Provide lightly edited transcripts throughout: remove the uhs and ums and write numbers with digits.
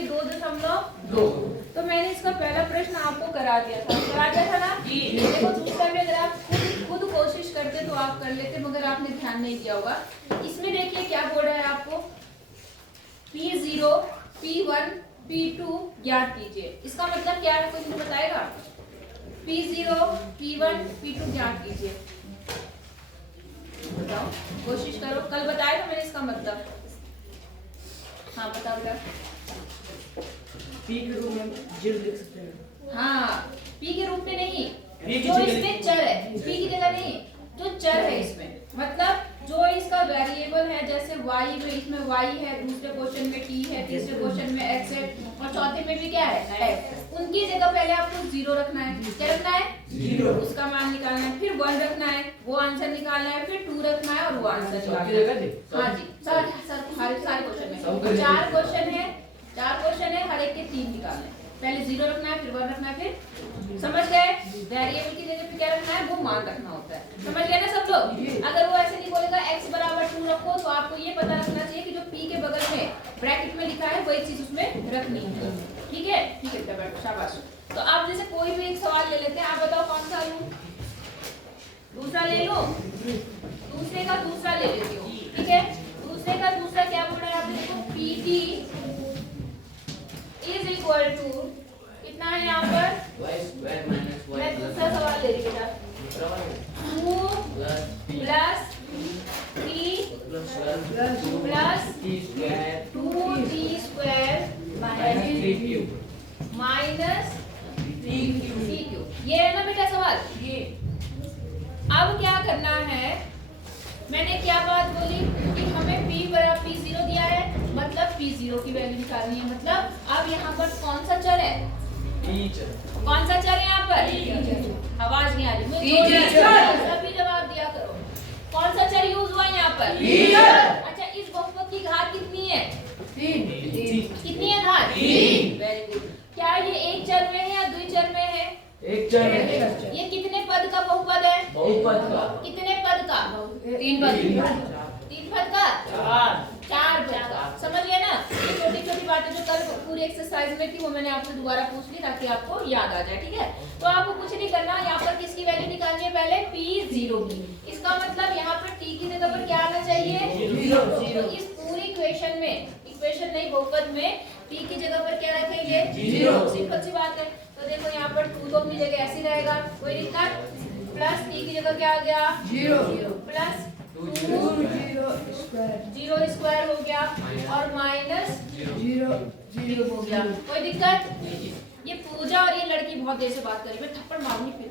गई 2.2। तो मैंने इसका पहला प्रश्न आपको करा दिया था ना। देखो दूसरा में अगर आप खुद कोशिश करते तो आप कर लेते, मगर आपने ध्यान नहीं दिया होगा। इसमें देखिए क्या बोल रहा है आपको, P0, P1, P2 ज्ञात कीजिए। इसका मतलब क्या है, कोई मुझे बताएगा? P0, P1, P2 ज्ञात कीजिए। बताओ, कोशिश करो। कल बताया था मैंने इसका मतलब। हाँ बताओ बेटा। पी के रूप में 0 लिख सकते हैं। हाँ, P के रूप में नहीं, जो इसमें चर है, P की जगह नहीं, जो चर है इसमें, मतलब जो इसका वेरिएबल है, जैसे y में, इसमें y है, दूसरे क्वेश्चन में t है, तीसरे क्वेश्चन में x है, और चौथे में भी क्या है f। उनकी जगह पहले आपको 0 रखना है। क्या रखना है? 0। उसका मान निकालना है, फिर 1 रखना है, वो आंसर निकालना है, फिर 2 रखना है और वो आंसर निकालना है। हाँ जी, सारे क्वेश्चन में 4 क्वेश्चन है, हर एक के 3 निकालने हैं। पहले 0 रखना है, फिर 1 रखना है, फिर समझ गए? वेरिएबल की जगह पे क्या रखना है, वो मान रखना होता है। समझ गए ना सब लोग? अगर वो ऐसे नहीं बोलेगा x बराबर 2 रखो, तो आपको ये पता रखना चाहिए कि जो p के बगल में ब्रैकेट में लिखा है वही चीज उसमें रखनी है। ठीक है? ठीक है बेटा, शाबाश। तो आप जैसे कोई भी एक सवाल ले लेते हैं, आप बताओ कौन सा लूं? दूसरा ले लो, दूसरे का दूसरा ले लेती हूँ। ठीक है? दूसरे का दूसरा क्या बोल रहा है आप देखो, pt इज इक्वल टू कितना है यहाँ पर, मैं दूसरा सवाल ले रही बेटा, 2 plus t plus 2t square minus 3q। ये है ना बेटा सवाल? ये अब क्या करना है, मैंने क्या बात बोली कि हमें p बराबर p0 दिया है, मतलब p0 की वैल्यू निकालनी है। मतलब अब यहाँ पर कौन सा चर है, कौन सा चर है यहाँ पर? आवाज नहीं आ रही, सभी जवाब दिया करो। कौन सा चर यूज हुआ यहाँ पर? अच्छा, इस बहुपद की घात कितनी है? 3। कितनी है घात? 3। Very good. क्या ये एक चर में है या द्वि चर में है? एक चर है। ये कितने पद का बहुपद है? बहुपद का। कितने पद का? 3 पद। 3 पद का? 4 पद का। समझ गए ना? ये छोटी छोटी बातें जो कल पूरी एक्सरसाइज में थी वो मैंने आपसे दोबारा पूछ ली ताकि आपको याद आ जाए। ठीक है? तो आपको कुछ नहीं करना, यहाँ पर किसकी वैल्यू निकालनी है? पहले p0 की। इसका मतलब यहाँ पर t की जगह पर क्या आना चाहिए? 0। तो इस पूरी इक्वेशन में, इक्वेशन नहीं बहुपद में, p की जगह पर क्या रखेंगे? 0। सिंपल सी बात है। तो देखो यहाँ पर 2 तो अपनी जगह ऐसी रहेगा, कोई दिक्कत? प्लस t की जगह क्या आ गया? 0 प्लस 0 स्क्वायर हो गया और माइनस 0 हो गया। कोई दिक्कत? ये पूजा और ये लड़की बहुत देर से बात कर रही है, मैं थप्पड़ मारूंगी फिर।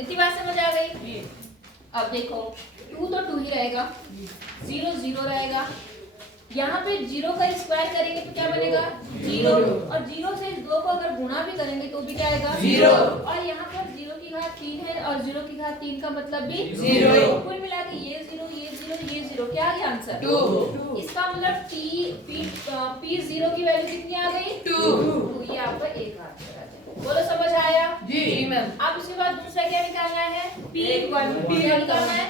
इतनी बात समझ आ गई? अब देखो 2 तो 2 ही रहेगा, 0 0 रहेगा, यहाँ पे 0 का स्क्वायर करेंगे तो क्या बनेगा? 0। और 0 से इस 2 को अगर गुणा भी करेंगे तो भी क्या आएगा? 0। और यहाँ पर 0 की घात 3 है और 0 की घात 3 का मतलब भी 0। कुल मिला के ये 0 ये 0 ये 0, क्या आ गया आंसर? 2। इसका मतलब p0 की वैल्यू कितनी आ गई? 2। ये आपका एक आंसर आ गया। बोलो समझ आया? जी मैम। अब उसके बाद दूसरा क्या निकालना है? p1 निकालना है।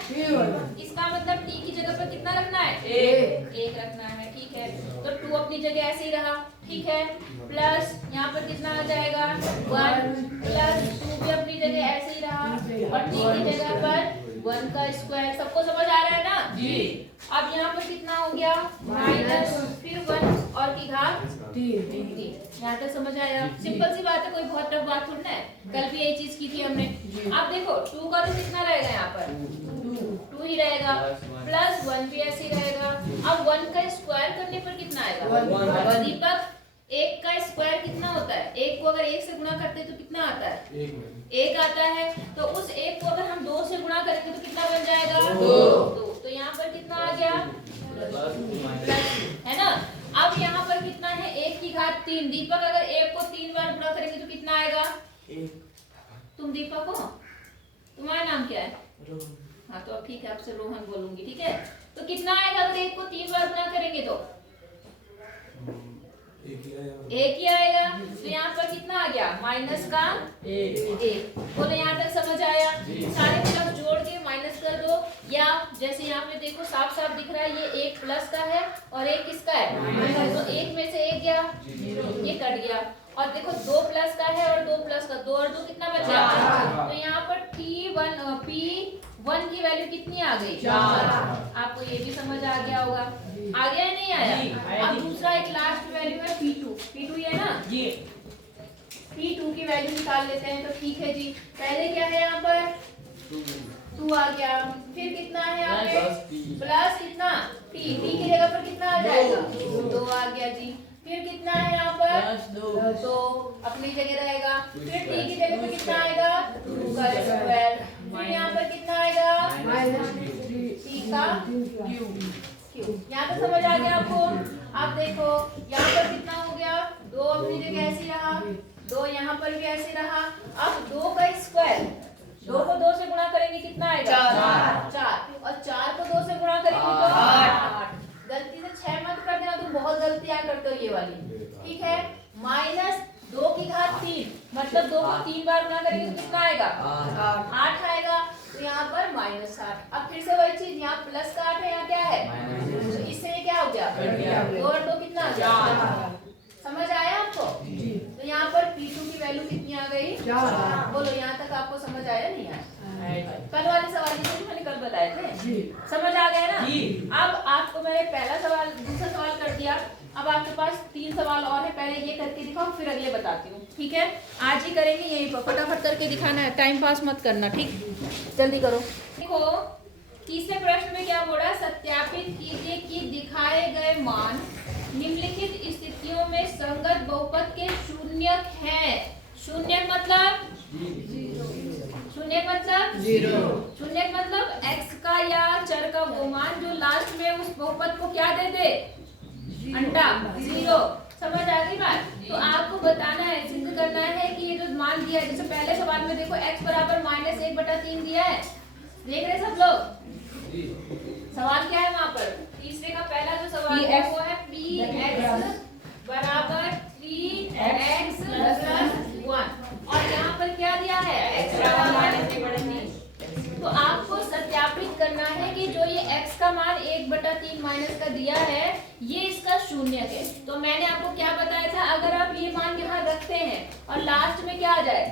इसका मतलब t की जगह पर कितना रखना है? 1 रखना है। ठीक है, तो 2 अपनी जगह ऐसे ही रहा। ठीक है, प्लस यहाँ पर कितना आ जाएगा? 1 प्लस 2 भी अपनी जगह ऐसे ही रहा और t की जगह पर 1 का स्क्वायर। सबको समझ आ रहा है ना? जी। अब यहाँ पर कितना हो गया? माइनस फिर 1 और की घात 3। यहाँ तक समझ आया? सिंपल सी बात है, कोई बहुत टफ बात थोड़ी ना है। कल भी यही चीज की थी हमने। अब देखो 2 का तो कितना रहेगा यहाँ पर? 2 ही रहेगा, प्लस 1 भी ऐसे ही रहेगा। अब 1 का स्क्वायर करने पर कितना आएगा? दीपक, 1 का स्क्वायर कितना होता है? 1 को अगर 1 से गुणा करते हैं तो कितना आता है? 1 आता है। तो उस 1 को अगर हम 2 से गुणा करेंगे तो कितना बन जाएगा? 2। तो यहाँ पर कितना आ गया? प्लस, है ना? अब यहाँ पर कितना है? 1 की घात 3। दीपक, अगर 1 को 3 बार गुणा करेंगे तो कितना आएगा? 1। तुम दीपक हो? तुम्हारा नाम क्या है? हाँ, तो अब ठीक है, आपसे रोहन बोलूंगी। ठीक है, तो कितना आएगा अगर 1 को 3 बार गुणा करेंगे तो? 1 ही आएगा। तो यहाँ पर कितना आ गया? माइनस का 1। बोलो यहाँ तक समझ आया? सारे तरफ जोड़ के माइनस कर दो, या जैसे यहाँ पे देखो साफ साफ दिख रहा है ये एक प्लस का है और एक किसका है, तो एक में से एक गया, ये कट गया। और देखो दो प्लस का है और दो प्लस का, दो और दो कितना बचा, तो यहाँ पर P1 की वैल्यू कितनी आ गई, 4। आपको ये भी समझ आ गया होगा, आ गया या नहीं आया। अब दूसरा एक लास्ट वैल्यू है P2 ये है ना, P2 की वैल्यू निकाल लेते हैं। तो ठीक है जी, पहले क्या है यहाँ पर 2 आ गया, फिर कितना है यहाँ पे प्लस कितना T की जगह पर कितना आ जाएगा, 2 आ गया जी। फिर कितना है यहाँ पर 2 अपनी जगह रहेगा, फिर T की जगह पर कितना आएगा 2 का स्क्वायर, फिर यहाँ पर कितना आएगा T का क्यूब। यहाँ तो समझ आ गया आपको। आप देखो यहाँ पर कितना हो गया, 2 अपनी जगह ऐसी रहा, 2 यहाँ पर भी ऐसे रहा। अब 2 का स्क्वायर, 2 को 2 से गुणा करेंगे कितना आएगा 4, और 4 को 2 से गुणा करेंगे तो 8। गलती से 6 मत कर देना, तुम बहुत गलतियां करते हो ये वाली, ठीक है। माइनस 2 की घात 3, मतलब 2 को 3 बार गुणा करेंगे तो कितना आएगा 8 आएगा। तो यहाँ पर -8। अब फिर से वही चीज, यहाँ प्लस का 8 है, यहाँ क्या है, तो इससे ये क्या हो गया 2 और 2 कितना आ गया, समझ आया आपको। तो यहाँ पर P2 की वैल्यू कितनी आ गई, 4। बोलो यहाँ तक आपको समझ आया नहीं आया। कल वाले सवाल जो मैंने कल बताए थे, समझ आ गया ना। अब आपको मैंने पहला सवाल दूसरा सवाल कर दिया, अब आपके पास 3 सवाल और है, पहले ये करके दिखाओ फिर अगले बताती हूँ, ठीक है। आज ही करेंगे यहीं पर, फटाफट करके दिखाना है, टाइम पास मत करना, ठीक, जल्दी करो। देखो तीसरे प्रश्न में क्या बोला, सत्यापित कीजिए कि दिखाए गए मान निम्नलिखित स्थितियों में संगत बहुपद के शून्यक हैं। शून्यक मतलब शून्यक मतलब x का या चर का वो मान जो लास्ट में उस बहुपद को क्या दे दे, अंडा 0। समझ आ गई बात। तो आपको बताना है, सिद्ध करना है कि ये जो मान दिया है, जैसे पहले सवाल में देखो x बराबर -1/3 दिया है, देख रहे सब लोग। सवाल क्या है वहां पर, तीसरे का पहला जो सवाल है वो है px बराबर 3x + 1, और यहाँ पर क्या दिया है x बराबर -1/3। तो आपको सत्यापित करना है कि जो ये x का मान 1/3 माइनस का दिया है ये इसका शून्यक है। तो मैंने आपको क्या बताया था, अगर आप ये मान यहाँ रखते हैं और लास्ट में क्या आ जाए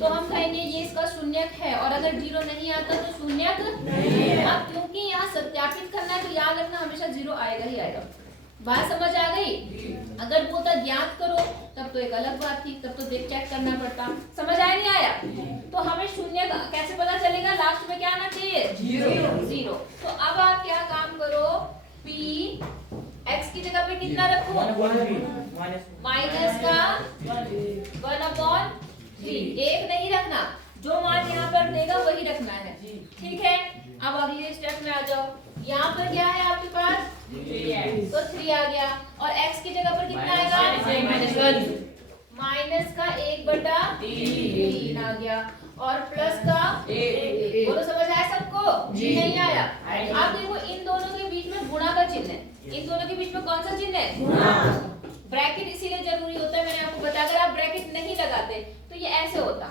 तो हम कहेंगे ये इसका शून्यक है, और अगर 0 नहीं आता तो शून्यक नहीं है। अब क्योंकि यहाँ सत्यापित करना है तो याद रखना हमेशा 0 आएगा ही आएगा। बात समझ आ गई। अगर वो था ज्ञात करो तब तो एक अलग बात थी, तब तो देख चेक करना पड़ता। समझ आया नहीं आया। तो हमें शून्य कैसे पता चलेगा, लास्ट में क्या आना चाहिए 0। तो अब आप क्या काम करो, p x की जगह पे कितना रखो माइनस का 1/3। एक नहीं रखना, जो मान यहाँ पर देगा वही रखना है, ठीक है। अब अगले स्टेप में आ जाओ। यहाँ पर क्या है आपके पास, तो 3 आ गया, और x की जगह पर कितना आएगा माइनस का 1/3 आ गया, और प्लस का 1। बोलो समझ आया सबको, नहीं आया। अब देखो इन दोनों के बीच में गुणा का चिन्ह है, इन दोनों के बीच में कौन सा चिन्ह है, ब्रैकेट इसीलिए जरूरी होता है, मैंने आपको बताया। अगर आप ब्रैकेट नहीं लगाते तो ये ऐसे होता।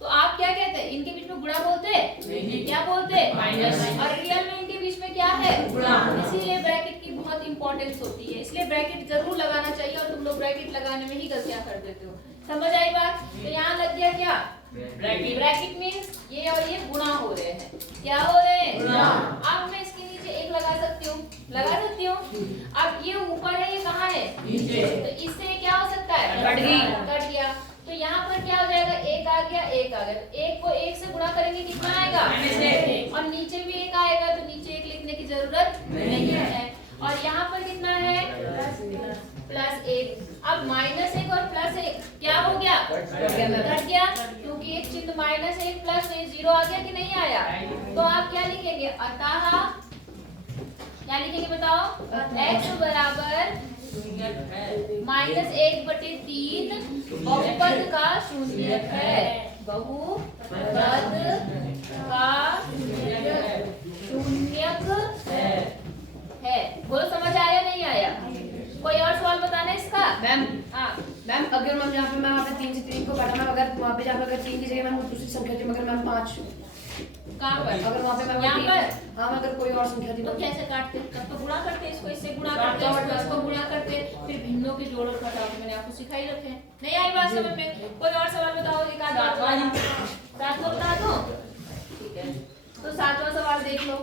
तो आप क्या कहते हैं, इनके बीच में गुणा बोलते हैं, क्या बोलते हैं माइनस, और रियल में इनके बीच में क्या है गुणा। इसीलिए ब्रैकेट की बहुत इंपॉर्टेंस होती है, इसलिए ब्रैकेट जरूर लगाना चाहिए, और तुम लोग ब्रैकेट लगाने में ही गलतियां कर देते हो। समझ आई बात। तो यहाँ लग गया क्या ब्रैकेट मीन्स ये और ये गुणा हो रहे हैं, क्या हो रहे हैं गुणा। अब मैं इसके नीचे 1 लगा सकती हूँ, अब ये ऊपर है, ये कहाँ है नीचे, तो इससे क्या हो सकता है कट गया। तो यहाँ पर क्या हो जाएगा, 1 आ गया, 1 आ गया, 1 को 1 से गुणा करेंगे कितना आएगा और नीचे भी 1 आएगा, तो नीचे 1 लिखने की जरूरत नहीं है। और यहाँ पर कितना है +1। अब -1 और +1 क्या हो गया घट गया, क्योंकि एक चिन्ह -1 प्लस 0 आ गया कि नहीं आया। तो आप क्या लिखेंगे, अतः क्या लिखेंगे बताओ, x बराबर -1/3 बहुपद का शून्यक है, बहुपद का शून्यक है। बोलो समझ आया नहीं आया। कोई और सवाल बताना इसका मैम। हाँ मैम अगर मैम यहाँ पे मैं वहाँ पे 3 से 3 को काटा, मैम अगर वहाँ पे जहाँ पे अगर 3 की जगह मैम दूसरी संख्या थी, मगर मैम 5 कहाँ पर? अगर वहाँ पे मैं यहाँ पर? हाँ अगर कोई और संख्या थी तो कैसे काटते? तब तो गुणा करते, इसको इससे गुणा करते, इसको इसको गुणा करते, फिर भिन्नों के जोड़ और घटाव तो मैंने आपको सिखाई रखे हैं। नहीं आई बात समझ में? कोई और सवाल बताओ, एक आध बात सातवां बता दो, ठीक है। तो सातवां सवाल देख लो,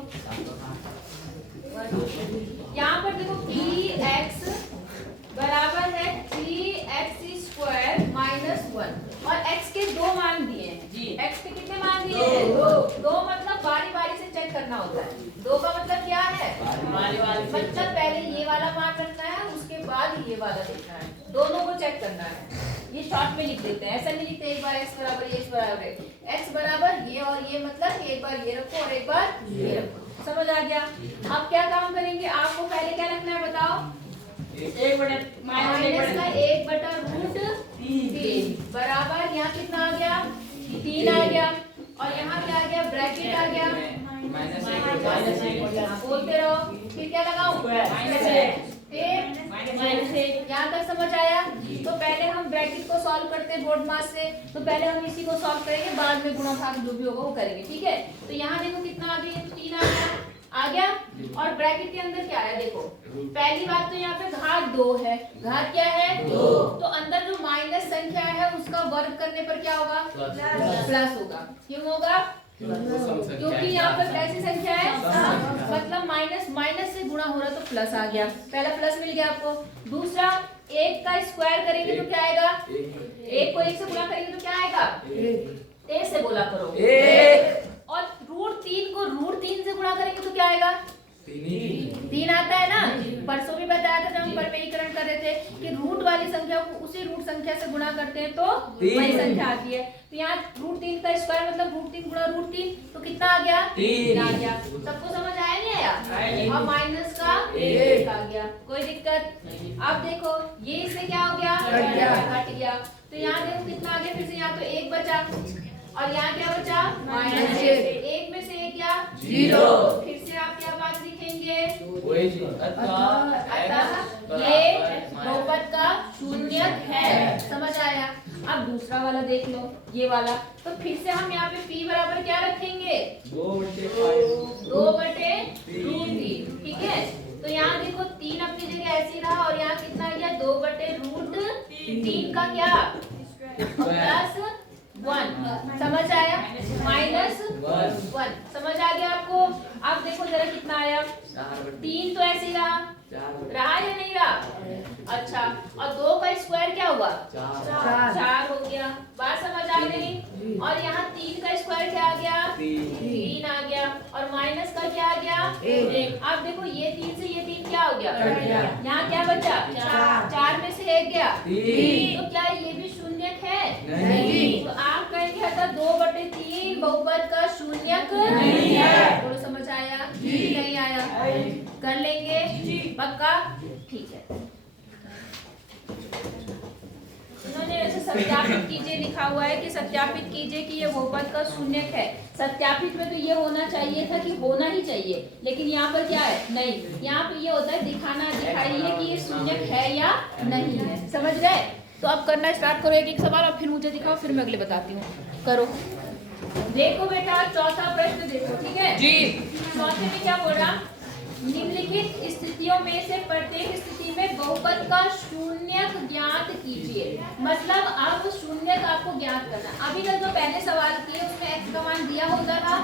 यहाँ पर देखो 3x बराबर है 3x² माइनस 1 और x के दो मान दिए हैं जी। x के कितने मान दिए हैं? दो मतलब बारी बारी से चेक करना होता है। दो का मतलब क्या है? मतलब पहले ये वाला मान रखना है, उसके बाद ये वाला देखना है, दोनों को चेक करना है। ये शॉर्ट में लिख देते हैं, ऐसा नहीं लिखते एक बार x बराबर x बराबर x बराबर ये और ये, मतलब एक बार ये रखो और एक बार ये रखो। समझ आ गया? अब क्या काम करेंगे, आपको पहले क्या रखना है बताओ? माइनस का 1/√3 बराबर यहाँ कितना आ गया? 3 आ गया और यहाँ क्या आ गया? ब्रैकेट आ गया बोलते रहो। फिर क्या लगाऊं? -1 यहाँ तक समझ आया? तो पहले हम ब्रैकेट को सॉल्व करते हैं बोर्ड मास से, तो पहले हम इसी को सॉल्व करेंगे, बाद में गुणा भाग जो भी होगा वो करेंगे, ठीक है। तो यहाँ देखो कितना आ गया? 3 आ गया और ब्रैकेट के अंदर क्या है देखो, पहली बात तो यहाँ पे घात 2 है। घात क्या है? 2। तो अंदर जो माइनस संख्या है उसका वर्ग करने पर क्या होगा? प्लस होगा। क्यों होगा? क्योंकि यहाँ पर कैसी संख्या है? मतलब माइनस माइनस से गुणा हो रहा तो प्लस आ गया, पहला प्लस मिल गया आपको। दूसरा 1 का स्क्वायर करेंगे तो क्या आएगा? 1 को 1 से गुणा करेंगे तो क्या आएगा? 1 से बोला करो। और √3 को √3 से गुणा करेंगे तो क्या आएगा? 3 आता है ना। परसों भी बताया था जब हम परमेयीकरण कर रहे थे कि रूट वाली संख्या को उसी रूट संख्या से गुणा करते हैं तो वही संख्या आती है। तो यहाँ √3 का स्क्वायर मतलब √3 गुणा √3 तो कितना आ गया? 3 आ गया। सबको समझ आया नहीं आया? और माइनस का 1 आ गया, कोई दिक्कत? अब देखो ये इससे क्या हो गया? घट गया। तो यहाँ देखो कितना आ गया? फिर से यहाँ तो 1 बचा और यहाँ क्या बचा? -1। 1 में से 1 क्या? 0। फिर से आप क्या बात लिखेंगे? अतः ये बहुपद का शून्यक है। समझ आया? अब दूसरा वाला देख लो, ये वाला। तो फिर से हम यहाँ पे p बराबर क्या रखेंगे? 2/√3, ठीक है। तो यहाँ देखो 3 अपनी जगह ऐसी रहा और यहाँ कितना गया? 2/√3 का क्या? प्लस 1। समझ आया? -1 समझ आ गया आपको? अब देखो जरा कितना आया? 3 तो ऐसे ही रहा या नहीं रहा? अच्छा, और 2 का स्क्वायर क्या हुआ? 4 हो गया। बात समझ आ गई? और यहाँ 3 का स्क्वायर क्या आ गया? 3 आ गया और माइनस का क्या आ गया? 1। अब देखो ये 3 से ये 3 क्या हो गया? यहाँ क्या बचा? 4 में से 1 गया 3। तो क्या ये भी शून्यक है? नहीं। तो आप कहेंगे अतः 2/3 बहुपद का शून्यक नहीं है। थोड़ा समझ आया? नहीं आया? कर लेंगे पक्का? ठीक है। उन्होंने ऐसे सत्यापित कीजिए लिखा हुआ है कि सत्यापित कीजिए कि ये बहुपद का शून्यक है। सत्यापित में तो ये होना चाहिए था कि होना ही चाहिए, लेकिन यहाँ पर क्या है? नहीं। यहाँ पर ये होता है दिखाइए कि ये शून्यक है या नहीं है। समझ गए? तो अब करना स्टार्ट करो एक एक सवाल और फिर मुझे दिखाओ, फिर मैं अगले बताती हूँ। करो। देखो बेटा चौथा प्रश्न देखो, ठीक है जी। चौथे में क्या बोल रहा? निम्नलिखित स्थितियों में से प्रत्येक स्थिति में बहुपद का शून्यक ज्ञात कीजिए। मतलब अब शून्यक आपको ज्ञात करना। अभी तक जो पहले सवाल किए उसमें x का मान दिया होता था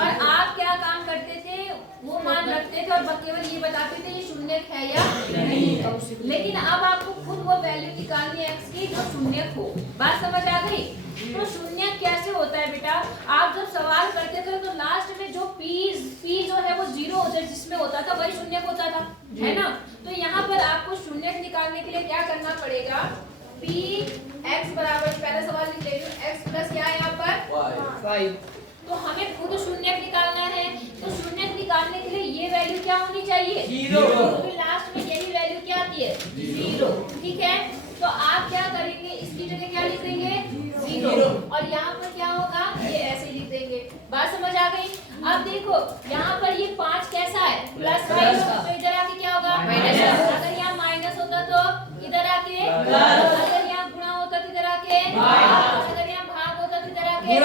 और आप क्या काम करते थे? वो मान रखते थे और केवल ये बताते थे ये शून्यक है या नहीं। लेकिन अब आपको खुद वो वैल्यू निकालनी है x की जो शून्यक हो। बात समझ आ गई? तो शून्यक कैसे होता है बेटा? आप जब सवाल करते थे तो लास्ट में जो p जो है वो 0 हो जाए जिसमें होता था वही शून्यक होता था, है ना। तो यहाँ पर आपको शून्यक निकालने के लिए क्या करना पड़ेगा? p x बराबर, पहला सवाल लिख लेती हूँ, x प्लस क्या है यहाँ पर? 5। तो हमें खुद शून्यक निकालना है। तो शून्यक निकालने के लिए ये वैल्यू क्या होनी चाहिए? 0। क्योंकि लास्ट में यही वैल्यू क्या आती है? 0। ठीक है। तो आप क्या करेंगे? इसकी जगह क्या लिख देंगे? 0। और यहाँ पर क्या होगा? ये ऐसे लिख देंगे। बात समझ आ गई? अब देखो यहाँ पर ये 5 कैसा है? +5। तो इधर आके क्या होगा? अगर यहाँ माइनस होता तो इधर आके, अगर यहाँ गुणा होता तो इधर आके, अगर यहाँ भाग होता तो इधर आके,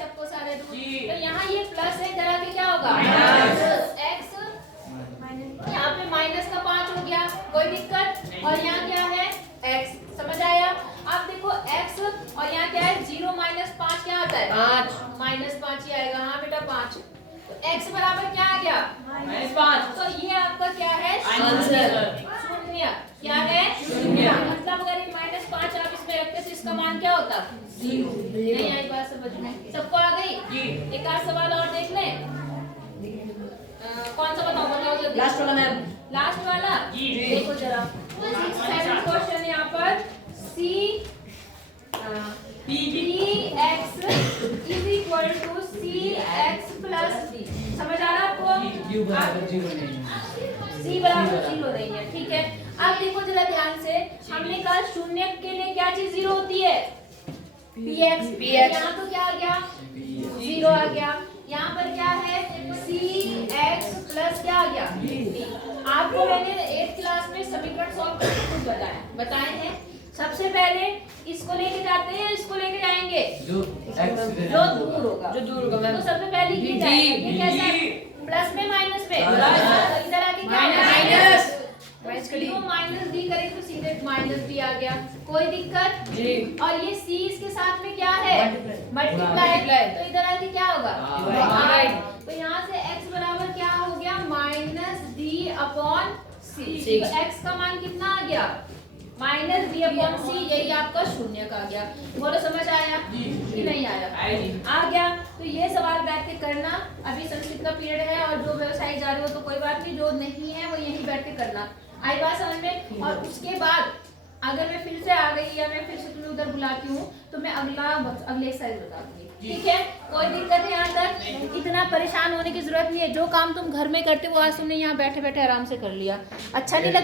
सबको सारे। तो यहाँ ये और यहाँ क्या है x, समझ आया। अब देखो x और यहाँ क्या है 0 माइनस 5 क्या आता है 5 माइनस 5 ही आएगा। हाँ बेटा 5, तो x बराबर क्या आ गया -5। तो ये आपका क्या है आंसर शून्य। क्या है शून्य। मतलब अगर ये -5 आप इसमें रखते तो इसका मान क्या होता 0। नहीं आई बात समझ में, सबको आ गई। एक आध सवाल और देख लें। कौन सा बताओ जल्दी। लास्ट वाला मैम। लास्ट वाला देखो जरा, 7th क्वेश्चन यहाँ पर Px is equal to Cx plus D। समझ आ रहा है आपको? U बराबर 0 नहीं C बराबर 0 नहीं है, ठीक है। अब देखो जरा ध्यान से, हमने कहा शून्य के लिए क्या चीज 0 होती है Px। यहाँ तो क्या आ गया 0 आ गया। यहाँ पर क्या है Cx प्लस क्या आ गया D। आपको मैंने 8th क्लास में समीकरण सॉल्व करके कुछ बताए हैं। सबसे पहले इसको लेके जाते हैं, इसको लेके जाएंगे जो जो दूर होगा, जो दूर होगा मैम। तो सबसे पहले ये जाएगा, ये कैसा है प्लस में माइनस में, तो इधर आके क्या माइनस जीरो माइनस डी करेंगे तो सीधे माइनस डी आ गया, कोई दिक्कत जी। और ये सी इसके साथ में क्या है मल्टीप्लाई, तो इधर आके क्या होगा Divide। तो यहाँ से x बराबर क्या हो गया माइनस डी अपॉन सी। Six। तो x का मान कितना आ गया माइनस डी अपॉन सी, यही आपका शून्य का आ गया। बोलो समझ आया कि नहीं आया? आ गया। तो ये सवाल बैठ के करना, अभी संस्कृत का पीरियड है और जो व्यवसाय जा रहे हो तो कोई बात नहीं, जो नहीं है वो यहीं बैठ के करना। आई बात समझ में? और उसके बाद अगर मैं फिर से आ गई या मैं फिर से तुम्हें उधर बुलाती हूँ तो मैं अगले एक्सरसाइज बता दूंगी, ठीक है? कोई दिक्कत है यहाँ तक? इतना परेशान होने की जरूरत नहीं है, जो काम तुम घर में करते हो आज तुमने यहाँ बैठे बैठे आराम से कर लिया। अच्छा नहीं लग रहा?